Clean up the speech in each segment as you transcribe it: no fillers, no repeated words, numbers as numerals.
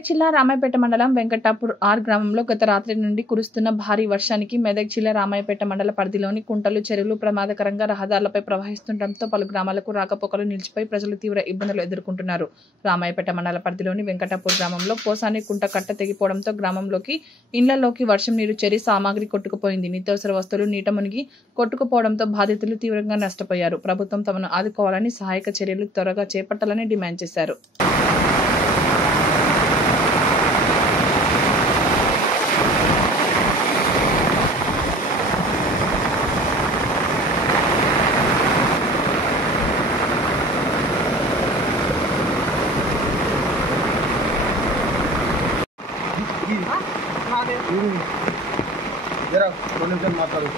మెదక్ జిల్లా రామాయపేట మండలం వెంకటాపూర్ ఆర్ గ్రామంలో గత రాత్రి నుండి కురుస్తున్న భారీ వర్షానికి మెదక్ జిల్లా రామాయపేట మండల పరిధిలోని కుంటలు చెరువులు ప్రమాదకరంగా రహదారులపై ప్రవహిస్తుండటంతో పలు గ్రామాలకు రాకపోకలు నిలిచిపోయి ప్రజలు తీవ్ర ఇబ్బందులు ఎదుర్కొంటున్నారు. రామాయపేట మండల పరిధిలోని వెంకటాపూర్ గ్రామంలో పోసాని కుంట కట్ట తెగిపోవడంతో గ్రామంలోకి ఇండ్లలోకి వర్షం నీరు చేరి సామాగ్రి కొట్టుకుపోయింది. నిత్యావసర వస్తువులు నీట మునిగి కొట్టుకుపోవడంతో బాధితులు తీవ్రంగా నష్టపోయారు. ప్రభుత్వం తమను ఆదుకోవాలని, సహాయక చర్యలు త్వరగా చేపట్టాలని డిమాండ్ చేశారు. जरा डोनेशन मातारू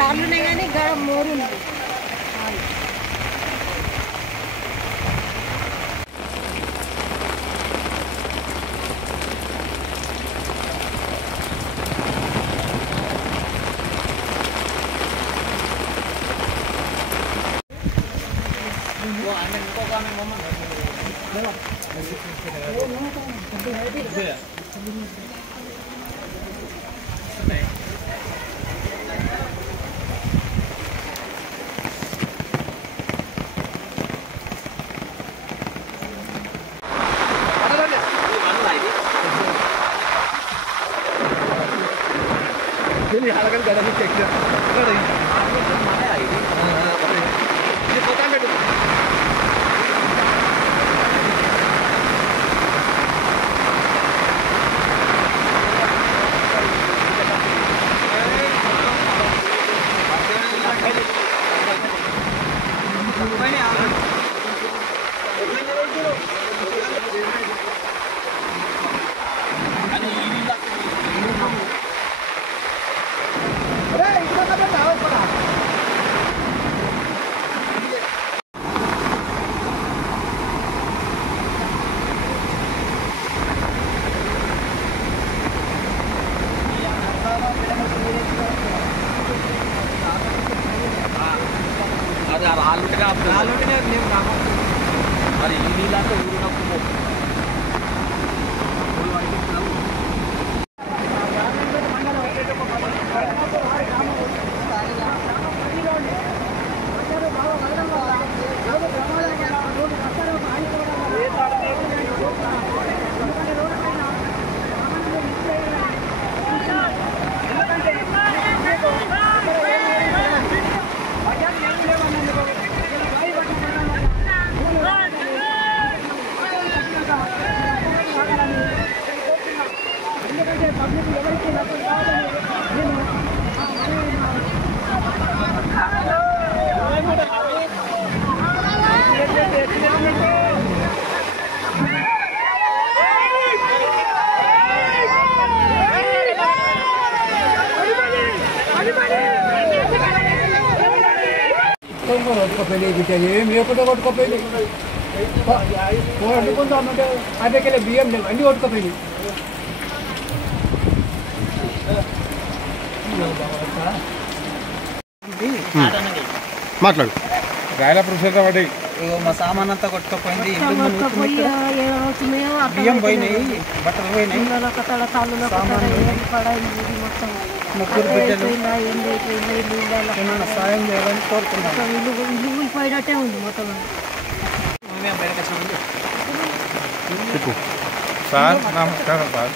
రాళ్ళు కానీ మోరు ini halakan gak ada nih cek dia. Ada ini. Mana ini? Ini kota nggak tuh? మరి ఈ నీళ్ళతో ఊరినప్పుడు కొట్టుకోపోయింది వండుకుంటామంటే అదేకెళ్ళి బియ్యం లేవు అన్నీ కొట్టుకోపోయింది. మాట్లాడు రాయల పురుషోత్తం పడి మా సామాన్ అంతా కొట్టుకుపోయింది. బియ్యం పోయినాయి, బట్టలు పోయినాయి, ముగ్గురు బిడ్డలు సాయం చేయాలని కోరుతున్నాం. ఇల్లు పోయినట్టే ఉంది మొత్తం. చెప్పు సార్. నమస్కారం సార్.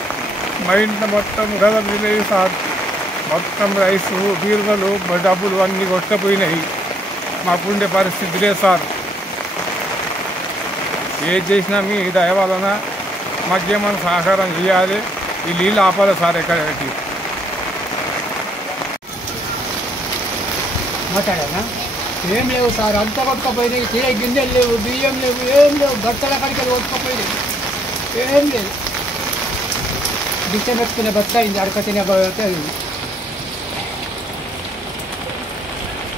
మా ఇంట్లో మొత్తం గద విలేజ్ సార్. మొత్తం రైసు బీరువలు డబ్బులు అన్నీ కొట్టపోయినాయి. మాకుండే పరిస్థితి లేదు సార్. ఏది చేసినా మీ దయ వలన మాకేమైనా సహకారం చేయాలి. ఈ నీళ్ళు ఆపాలి సార్ ఎక్కడికి. మాట్లాడానా ఏం లేవు సార్ అంతా కొట్టుకపోయినాయి తీరే గింజలు లేవు బియ్యం లేవు ఏం లేవు బట్టల కడికలు కొట్టుకపోయినాయి ఏం లేదు బిచ్చం పెట్టుకునే బతుక అయింది అడక తినే